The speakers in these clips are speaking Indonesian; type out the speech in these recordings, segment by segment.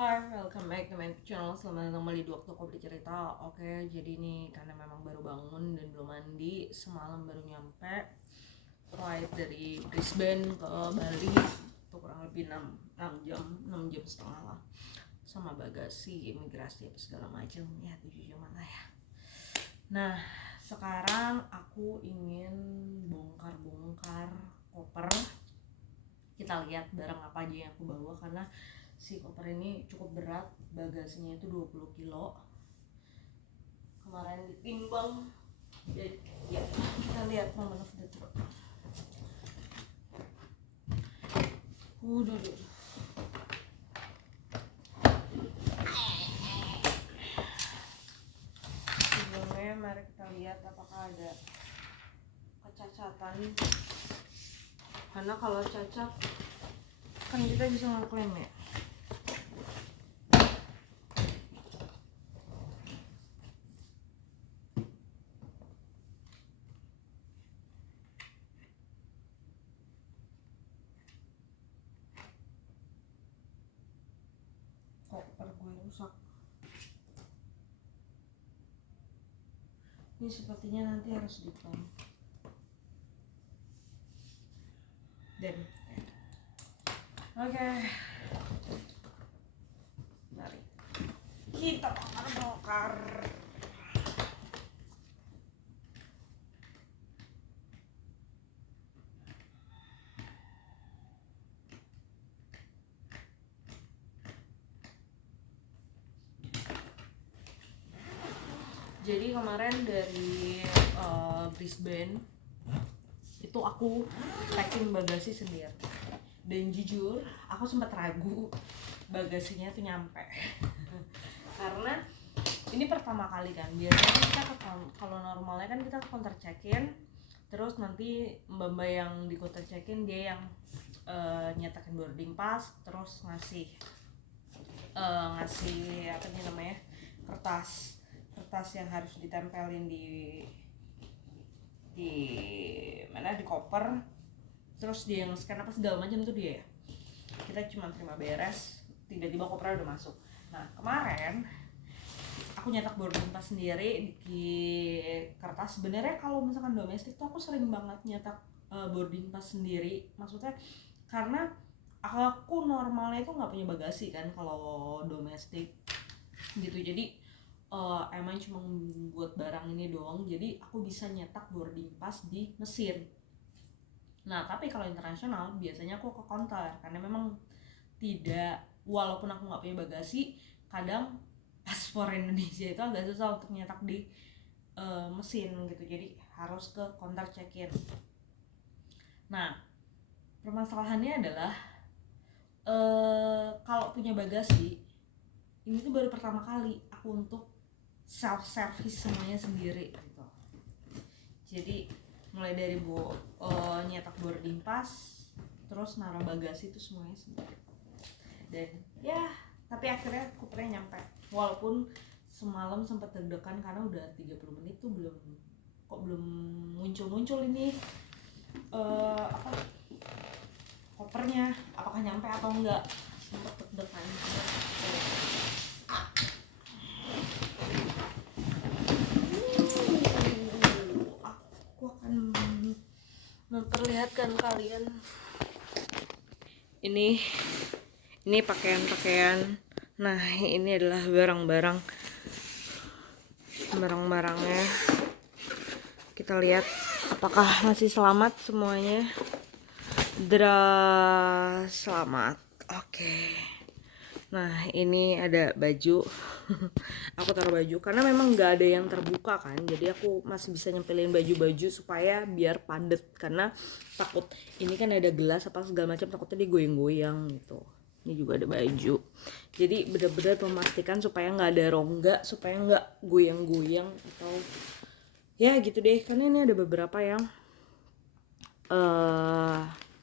Hai, welcome back to my channel. Selamat datang kembali di Waktu Aku Bercerita. Oke, jadi nih karena memang baru bangun dan belum mandi, semalam baru nyampe flight dari Brisbane ke Bali itu kurang lebih 6 jam setengah lah, sama bagasi, imigrasi apa segala macam ya, 7 jam lah ya. Nah, sekarang aku ingin bongkar-bongkar koper. Kita lihat barang apa aja yang aku bawa, karena si koper ini cukup berat, bagasinya itu 20 kilo. Kemarin ditimbang, jadi ya kita lihat moment of the truth. Duh. Sebelumnya mari kita lihat apakah ada kecacatan, karena kalau cacat kan kita bisa ngeklaim ya. Koper gue rusak. Ini sepertinya nanti harus diklaim. Dan oke, mari kita bongkar. Jadi kemarin dari Brisbane itu aku packing bagasi sendiri, dan jujur aku sempat ragu bagasinya tuh nyampe karena ini pertama kali kan. Biasanya kita kalau normalnya kan kita ke counter check-in, terus nanti mbak-mbak yang di counter check-in dia yang nyetakin boarding pass, terus ngasih apa nih namanya, kertas yang harus ditempelin di mana, di koper, terus dia yang scan apa segala macam tuh dia ya. Kita cuma terima beres, tiba-tiba kopernya udah masuk. Nah kemarin aku nyetak boarding pass sendiri di kertas. Sebenarnya kalau misalkan domestik tuh aku sering banget nyetak boarding pass sendiri, maksudnya karena aku normalnya itu nggak punya bagasi kan kalau domestik gitu. Jadi emang cuma buat barang ini doang, jadi aku bisa nyetak boarding pass di mesin. Nah tapi kalau internasional biasanya aku ke counter, karena memang tidak, walaupun aku nggak punya bagasi, kadang paspor Indonesia itu agak susah untuk nyetak di mesin gitu, jadi harus ke counter check-in. Nah permasalahannya adalah kalau punya bagasi ini tuh baru pertama kali aku untuk self service semuanya sendiri gitu. Jadi mulai dari nyetak boarding pass, terus naruh bagasi itu semuanya sendiri. Dan ya tapi akhirnya kopernya nyampe, walaupun semalam sempat deg-degan karena udah 30 menit tuh belum muncul ini kopernya, apakah nyampe atau enggak, sempat deg-degan. Aku akan memperlihatkan kalian ini pakaian. Nah ini adalah barang-barangnya. Kita lihat apakah masih selamat semuanya. Selamat. Oke. Nah ini ada baju. Aku taruh baju karena memang nggak ada yang terbuka kan, jadi aku masih bisa nyempelin baju-baju supaya biar padet, karena takut ini kan ada gelas apa segala macam, takutnya dia goyang-goyang gitu. Ini juga ada baju, jadi benar-benar memastikan supaya nggak ada rongga, supaya nggak goyang-goyang atau ya gitu deh. Karena ini ada beberapa yang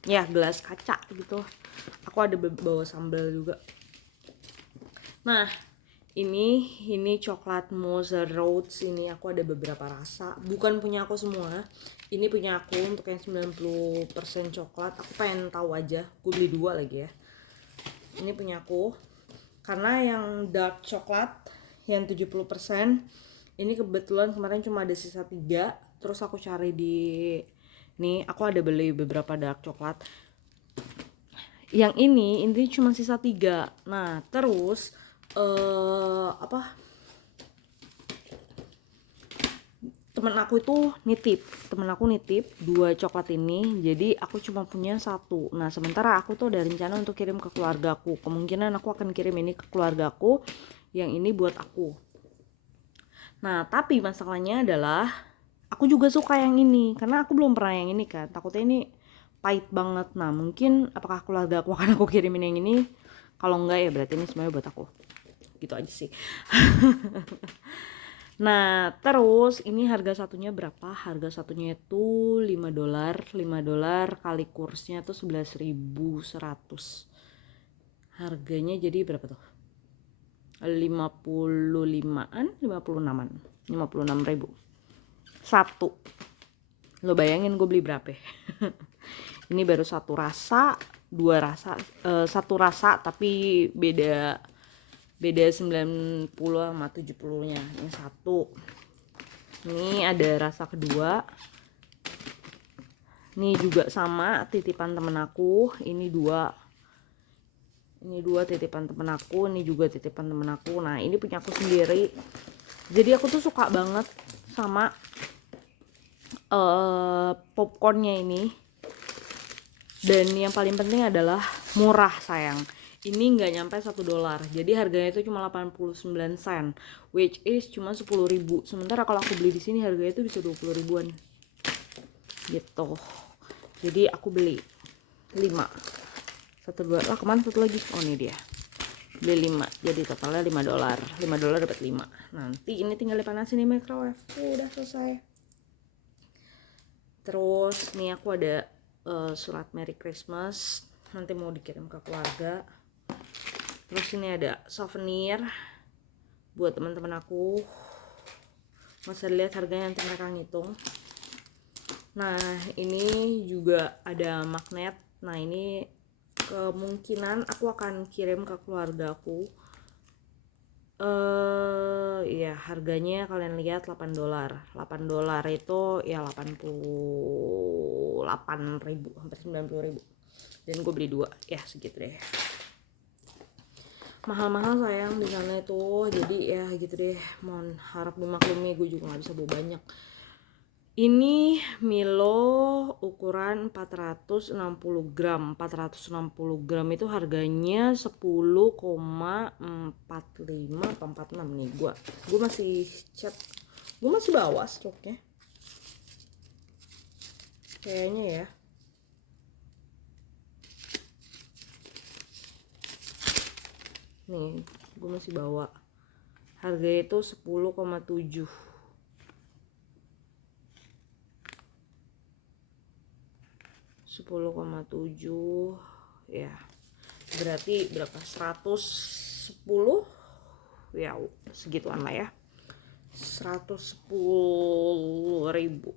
ya gelas kaca gitu. Aku ada bawa sambal juga. Nah ini coklat Moza Rhodes. Ini aku ada beberapa rasa, bukan punya aku semua, ini punya aku untuk yang 90% coklat. Aku pengen tahu aja, gue beli 2 lagi ya. Ini punya aku Karena yang dark coklat yang 70% ini kebetulan kemarin cuma ada sisa 3. Terus aku cari di nih, aku ada beli beberapa dark coklat. Yang ini cuma sisa 3. Nah, terus temen aku nitip 2 coklat ini, jadi aku cuma punya 1. Nah, sementara aku tuh ada rencana untuk kirim ke keluargaku. Kemungkinan aku akan kirim ini ke keluargaku, yang ini buat aku. Nah, tapi masalahnya adalah aku juga suka yang ini karena aku belum pernah yang ini kan. Takutnya ini pahit banget. Nah, mungkin apakah keluarga aku akan aku kirimin yang ini? Kalau enggak ya berarti ini semuanya buat aku. Gitu aja sih. Nah, terus ini harga satunya berapa? Harga satunya itu $5. $5 kali kursnya tuh 11.100. Harganya jadi berapa tuh? 55-an, 56-an. 56.000. Satu. Lo bayangin gue beli berapa? Ini baru satu rasa, 2 rasa, satu rasa tapi beda 90 sama 70-nya. Ini satu. Ini ada rasa kedua. Ini juga sama, titipan temen aku. Ini 2. Ini 2 titipan temen aku, ini juga titipan temen aku. Nah, ini punya aku sendiri. Jadi aku tuh suka banget sama popcornnya ini. Dan yang paling penting adalah murah, sayang. Ini nggak nyampe $1, jadi harganya itu cuma 89 sen, which is cuma 10.000. Sementara kalau aku beli di sini harganya itu bisa 20 ribuan gitu. Jadi aku beli 5. 1, 2, lah kemana satu lagi? Oh ini dia, beli 5, jadi totalnya $5. $5 dapat 5. Nanti ini tinggal dipanasin di microwave. Udah selesai. Terus nih aku ada surat Merry Christmas, nanti mau dikirim ke keluarga. Terus ini ada souvenir buat teman-teman aku. Masa lihat harganya nanti mereka ngitung. Nah, ini juga ada magnet. Nah, ini kemungkinan aku akan kirim ke keluarga aku. Ya harganya kalian lihat $8. $8 itu ya 88.000, hampir 90.000. Dan gue beli 2, ya segitu deh. Mahal-mahal sayang di sana itu, jadi ya gitu deh. Mohon harap dimaklumi, gue juga nggak bisa bawa banyak. Ini Milo ukuran 460 gram. 460 gram itu harganya 10,45 atau 46 nih. Gue masih chat. Gue masih bawa stoknya. Kayaknya ya. Nih, gue masih bawa. Harganya itu 10,7. 10,7 ya. Berarti berapa? 110 ya, segituan lah ya. 110.000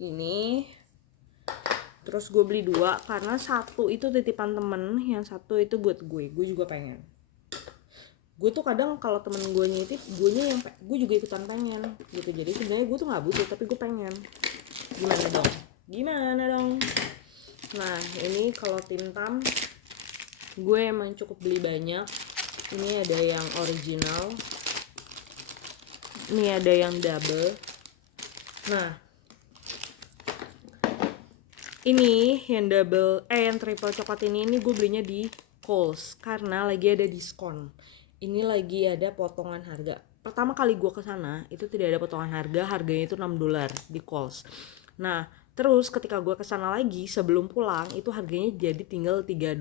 ini. Terus gue beli 2 karena 1 itu titipan temen, yang 1 itu buat gue juga pengen. Gue tuh kadang kalau temen gue nitip, gue juga ikutan pengen gitu. Jadi sebenarnya gue tuh nggak butuh tapi gue pengen. Gimana dong? Nah, ini kalau Tim Tam gue emang cukup beli banyak. Ini ada yang original, ini ada yang double. Nah, ini yang double, yang triple coklat ini gue belinya di Kohl's karena lagi ada diskon. Ini lagi ada potongan harga. Pertama kali gue kesana itu tidak ada potongan harga, harganya itu $6 di Kohl's. Nah, terus ketika gue kesana lagi sebelum pulang itu harganya jadi tinggal $3,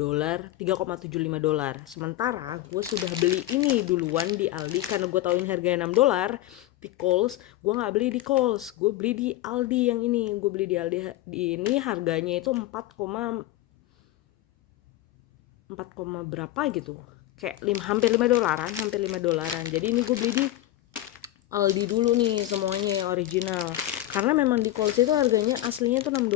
$3,75. Sementara gue sudah beli ini duluan di Aldi karena gue tahu ini harganya $6 di Kohl's. Gue nggak beli di Kohl's, gue beli di Aldi yang ini. Gue beli di Aldi ini harganya itu 4, berapa gitu, kayak hampir $5, hampir $5. Jadi ini gue beli di Aldi dulu nih semuanya yang original. Karena memang di Kohl's itu harganya aslinya tuh $6.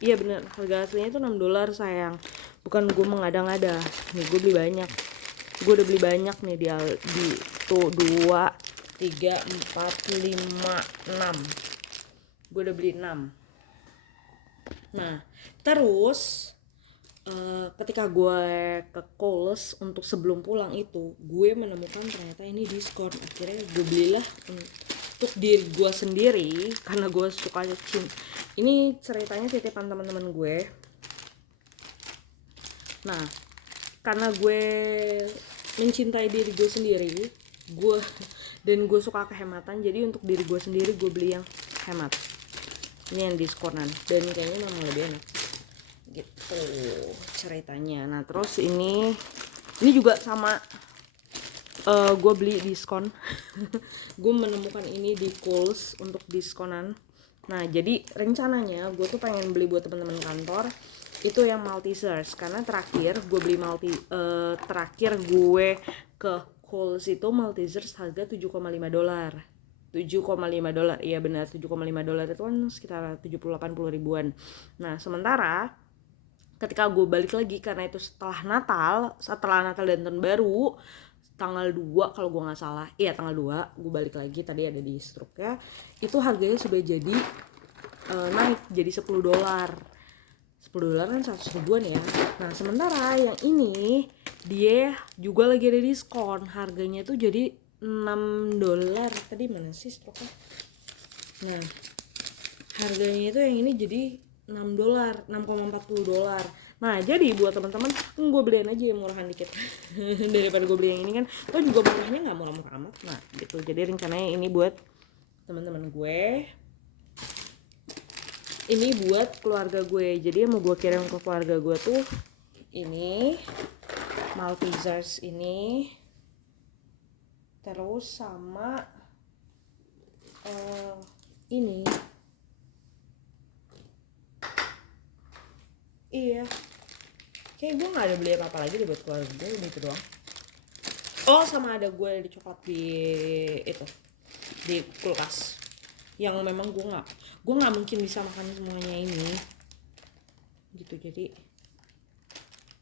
Iya bener, harga aslinya itu $6 sayang. bukan gue mengada-ngada nih, gue beli banyak, gue udah beli banyak nih di tuh 2, 3, 4, 5, 6, gue udah beli 6. Nah terus ketika gue ke Kohl's untuk sebelum pulang itu, gue menemukan ternyata ini diskon. Akhirnya gue belilah untuk diri gue sendiri karena gue suka ini ceritanya titipan teman-teman gue. Nah karena gue mencintai diri gue sendiri, gue suka kehematan, jadi untuk diri gue sendiri gue beli yang hemat. Ini yang diskonan dan kayaknya memang lebih enak gitu ceritanya. Nah terus ini juga sama, gue beli diskon. Gue menemukan ini di Kohl's untuk diskonan. Nah jadi rencananya gue tuh pengen beli buat teman-teman kantor itu yang Maltesers, karena terakhir gue beli terakhir gue ke Kohl's itu Maltesers harga $7,5. $7,5, iya benar, $7,5 itu kan sekitar 70-80 ribuan. Nah sementara ketika gue balik lagi, karena itu setelah Natal dan tahun baru, tanggal 2 kalau gue nggak salah, iya tanggal 2 gue balik lagi, tadi ada di struknya, itu harganya sudah jadi naik jadi $10 kan 100 ribuan ya. Nah sementara yang ini dia juga lagi ada diskon, harganya tuh jadi $6. Tadi mana sih struknya? Nah harganya itu yang ini jadi $6, $6,40. Nah jadi buat teman-teman, gue beliin aja yang murahan dikit daripada gue beli yang ini kan, lo juga murahnya nggak murah-murah amat. Nah gitu, jadi rencananya ini buat teman-teman gue, ini buat keluarga gue. Jadi yang mau gue kirim ke keluarga gue tuh ini Maltesers ini, terus sama ini. Iya, kayak gue nggak ada beli apa-apa lagi deh buat keluarga gue, udah itu doang. Oh sama ada gue di coklat di itu di kulkas, yang memang gue nggak mungkin bisa makan semuanya ini gitu. Jadi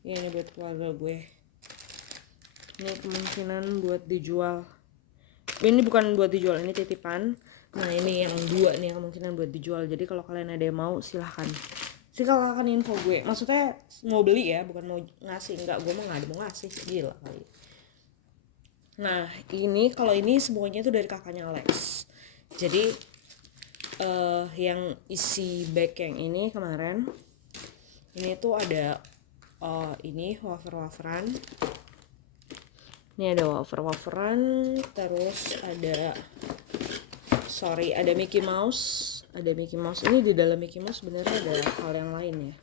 ya ini buat keluarga gue, ini kemungkinan buat dijual. Ini bukan buat dijual, ini titipan. Nah ini yang 2 nih yang kemungkinan buat dijual. Jadi kalau kalian ada yang mau silahkan info gue, maksudnya mau beli ya, bukan mau ngasih. Enggak, gue mah nggak ada mau ngasih, gila kali. Nah ini kalau ini semuanya itu dari kakaknya Alex. Jadi yang isi bag yang ini kemarin ini tuh ada ini wafer-waferan. Ini ada wafer-waferan, terus ada Mickey Mouse. Ini di dalam Mickey Mouse sebenarnya ada hal yang lain ya.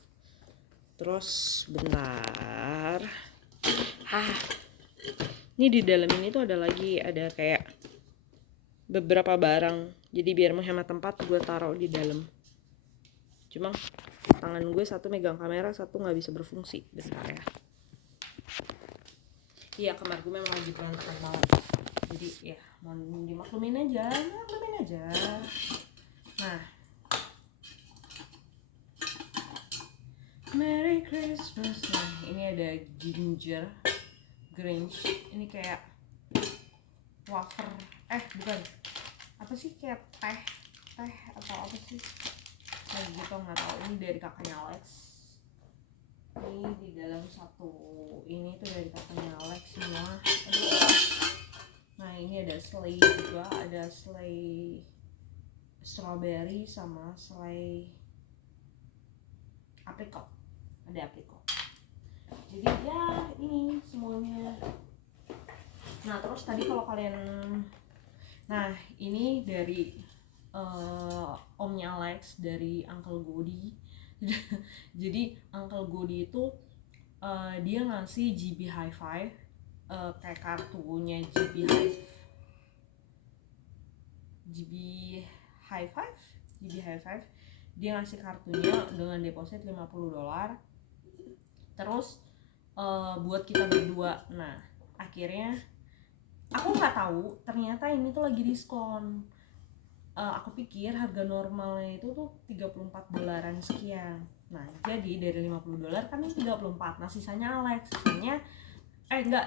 Terus bentar. Ini di dalam ini tuh ada kayak beberapa barang. Jadi biar menghemat tempat, gue taruh di dalam. Cuma tangan gue satu megang kamera, satu nggak bisa berfungsi. Bentar ya. Iya, kamar gue memang lagi berantakan banget. Jadi ya mau dimaklumin aja. Nah, Merry Christmas. Nah ini ada ginger Grinch. Ini kayak wafer, bukan, apa sih, kayak teh atau apa sih kayak gitu, nggak tahu. Ini dari kakaknya Alex. Ini di dalam satu ini tuh dari kakaknya Alex semua. Nah ini ada sleigh juga, ada sleigh strawberry sama sleigh apricot, ada apricot. Jadi ya ini semuanya. Nah terus tadi kalau kalian, nah ini dari omnya Alex, dari Uncle Godi. Jadi Uncle Godi itu dia ngasih GB High Five, kayak kartunya GB High Five. Dia ngasih kartunya dengan deposit $50. Terus buat kita berdua. Nah akhirnya aku nggak tahu ternyata ini tuh lagi diskon. Aku pikir harga normalnya itu tuh $34 sekian. Nah jadi dari $50 kan ini 34, nah sisanya Alex, sisanya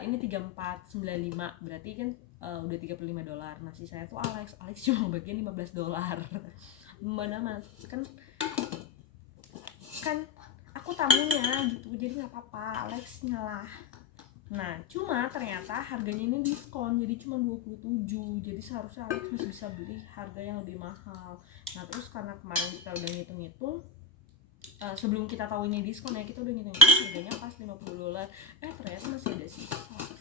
ini 3495, berarti kan udah $35. Nah sisanya tuh Alex cuma bagian $15. Mana mas kan aku tamunya gitu, jadi nggak apa-apa Alex ngalah. Nah cuma ternyata harganya ini diskon, jadi cuma 27, jadi seharusnya Alex masih bisa beli harga yang lebih mahal. Nah terus karena kemarin kita udah ngitung-ngitung, sebelum kita tahu ini diskon ya, kita udah ngitung-ngitung harganya pas $50, ternyata masih ada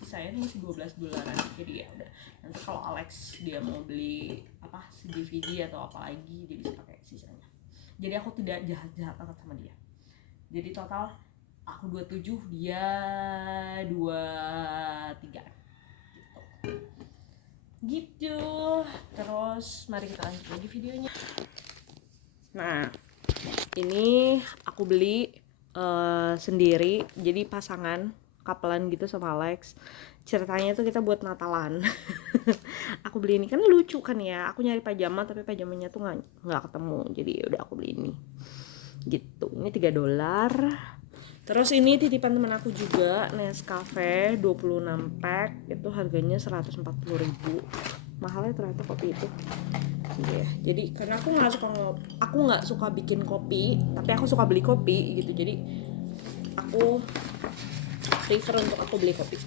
sisanya masih $12. Jadi ya udah, nanti kalau Alex dia mau beli apa DVD atau apa lagi, dia bisa pakai sisanya. Jadi aku tidak jahat-jahat banget sama dia. Jadi total aku 27, dia 23 gitu. Terus mari kita lanjut lagi videonya. Nah ini aku beli sendiri, jadi pasangan kapelan gitu sama Alex. Ceritanya tuh kita buat Natalan. Aku beli ini kan lucu kan ya, aku nyari pajama tapi pajamanya tuh nggak ketemu, jadi udah aku beli ini gitu. Ini $3. Terus ini titipan teman aku juga, Nescafe 26 pack, itu harganya 140.000. Mahalnya ternyata kopi itu. Ya, jadi karena aku nggak suka bikin kopi, tapi aku suka beli kopi gitu. Jadi aku prefer untuk aku beli kopi.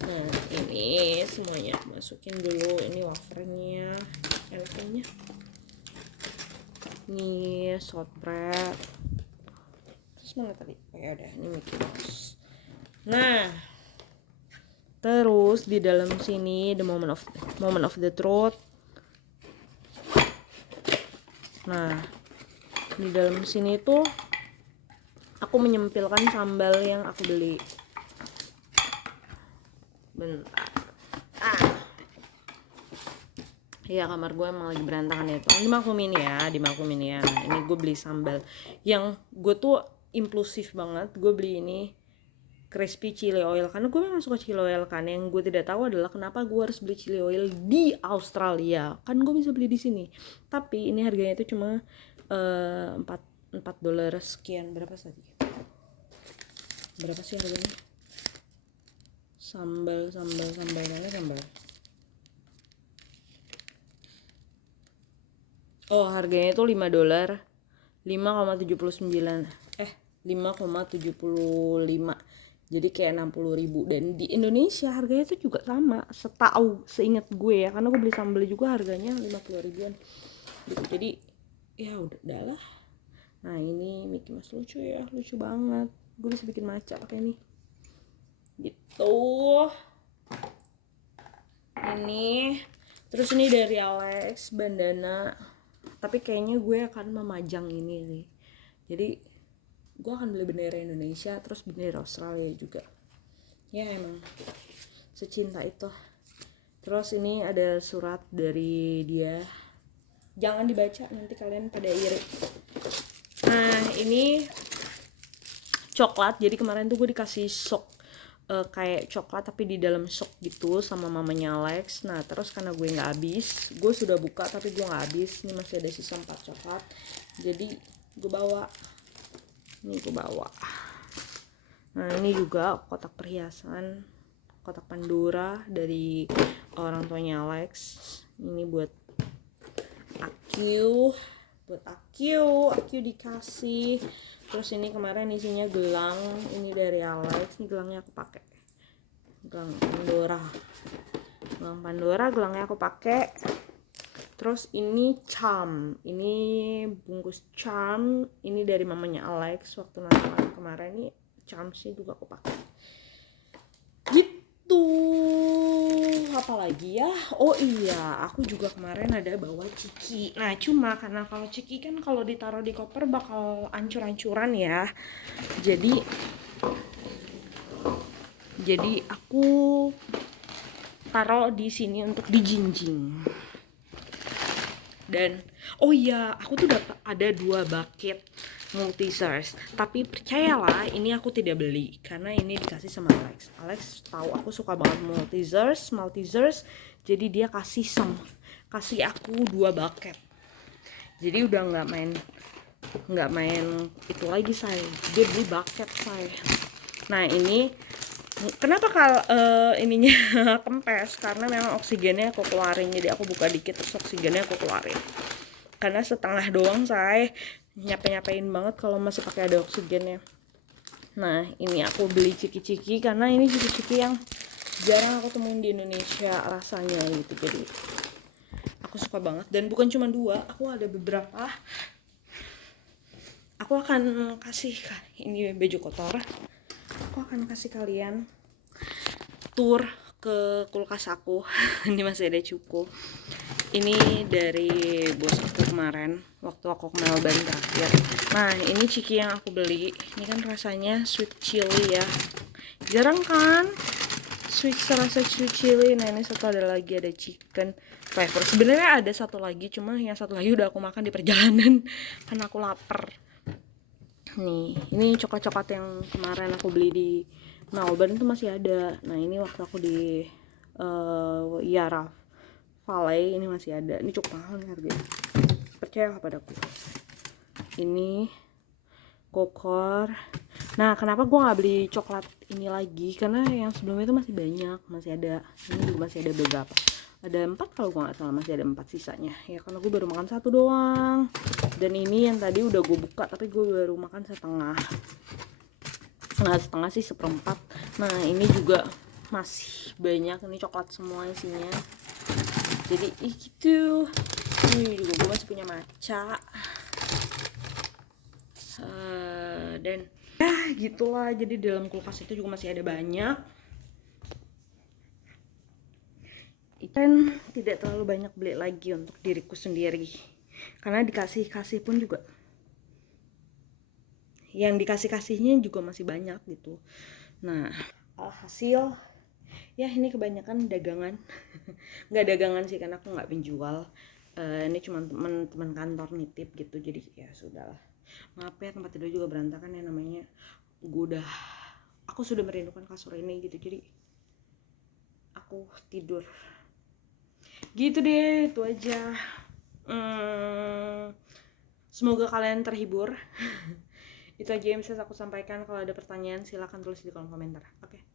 Nah ini semuanya masukin dulu. Ini wafernya, enaknya ini shortbread. Terus mana tadi? Ya udah, ini Mickey Mouse. Nah terus di dalam sini the moment of the truth. Nah di dalam sini tuh aku menyempilkan sambal yang aku beli. Bentar. Iya, kamar gue emang lagi berantakan itu. Dimaklumin ya. Ini gue beli sambal yang gue tuh impulsif banget. Gue beli ini crispy chili oil karena gue memang suka chili oil kan. Yang gue tidak tahu adalah kenapa gue harus beli chili oil di Australia. Kan gue bisa beli di sini. Tapi ini harganya itu cuma $4 sekian. Berapa sih harganya? Sambal mana sambal? Oh, harganya itu $5. 5,75. Jadi kayak 60.000. Dan di Indonesia harganya itu juga sama, seingat gue ya, karena gue beli sambal juga harganya 50.000-an gitu. Jadi ya udah lah. Nah ini Mickey Mouse lucu banget. Gue bisa bikin maca pakai ini gitu. Ini terus ini dari Alex, bandana, tapi kayaknya gue akan memajang ini nih. Jadi gue akan beli bendera Indonesia terus bendera Australia juga. Ya emang secinta itu. Terus ini ada surat dari dia, jangan dibaca nanti kalian pada iri. Nah ini coklat. Jadi kemarin tuh gue dikasih sok kayak coklat tapi di dalam sok gitu sama mamanya Alex. Nah terus karena gue nggak habis, gue sudah buka tapi gue nggak habis. Ini masih ada sisa 4 coklat, jadi gue bawa. Nah ini juga kotak perhiasan, kotak Pandora dari orang tuanya Alex. Ini buat Aku dikasih. Terus ini kemarin isinya gelang, ini dari Alex. Ini gelangnya aku pakai, gelang Pandora, gelangnya aku pakai. Terus ini charm, ini bungkus charm, ini dari mamanya Alex waktu Natalan kemarin. Ini charm sih juga aku pakai gitu. Apalagi ya, oh iya, aku juga kemarin ada bawa ciki. Nah cuma karena kalau ciki kan kalau ditaruh di koper bakal ancur-ancuran ya, jadi aku taruh di sini untuk dijinjing. Dan oh iya, aku tuh dapat ada 2 bucket Maltesers, tapi percayalah ini aku tidak beli karena ini dikasih sama Alex. Alex tahu aku suka banget Maltesers, jadi dia kasih aku 2 bucket. Jadi udah nggak main nggak main itu lagi saya, dia beli bucket saya. Nah ini kenapa ininya kempes, karena memang oksigennya aku keluarin, jadi aku buka dikit terus oksigennya aku keluarin, karena setengah doang saya nyapain banget kalau masih pakai ada oksigennya. Nah ini aku beli ciki-ciki karena ini ciki-ciki yang jarang aku temuin di Indonesia rasanya gitu, jadi aku suka banget. Dan bukan cuma 2, aku ada beberapa. Aku akan kasih, ini baju kotor, aku akan kasih kalian tour ke kulkas aku. Ini masih ada cukup. Ini dari bos aku kemarin waktu aku ke Melbourne terakhir. Nah ini ciki yang aku beli, ini kan rasanya sweet chili ya, jarang kan rasa sweet chili. Nah ini satu ada lagi, ada chicken flavor. Sebenarnya ada satu lagi, cuma yang satu lagi udah aku makan di perjalanan karena aku lapar. Nih ini coklat-coklat yang kemarin aku beli di Melbourne itu masih ada. Nah ini waktu aku di Yarra Valley ini masih ada. Ini cukup mahal nih harganya, percayalah padaku. Ini kokor. Nah kenapa gue nggak beli coklat ini lagi, karena yang sebelumnya itu masih banyak, masih ada. Ini juga masih ada beberapa, ada 4 kalau gue nggak salah, masih ada 4 sisanya ya, karena gue baru makan 1 doang. Dan ini yang tadi udah gue buka tapi gue baru makan setengah sih, 1/4. Nah ini juga masih banyak, ini coklat semua isinya, jadi gitu. Ini juga gue masih punya matcha. Dan ya gitulah, jadi dalam kulkas itu juga masih ada banyak. Ikan tidak terlalu banyak beli lagi untuk diriku sendiri, karena dikasih pun juga yang dikasihnya juga masih banyak gitu. Nah alhasil ya ini kebanyakan dagangan. Nggak dagangan sih, karena aku nggak penjual. Ini cuma teman kantor nitip gitu, jadi ya sudahlah. Maaf ya tempat tidur juga berantakan ya, namanya aku sudah merindukan kasur ini gitu, jadi aku tidur gitu deh. Itu aja. Semoga kalian terhibur. Itu aja yang bisa aku sampaikan. Kalau ada pertanyaan silahkan tulis di kolom komentar. Oke.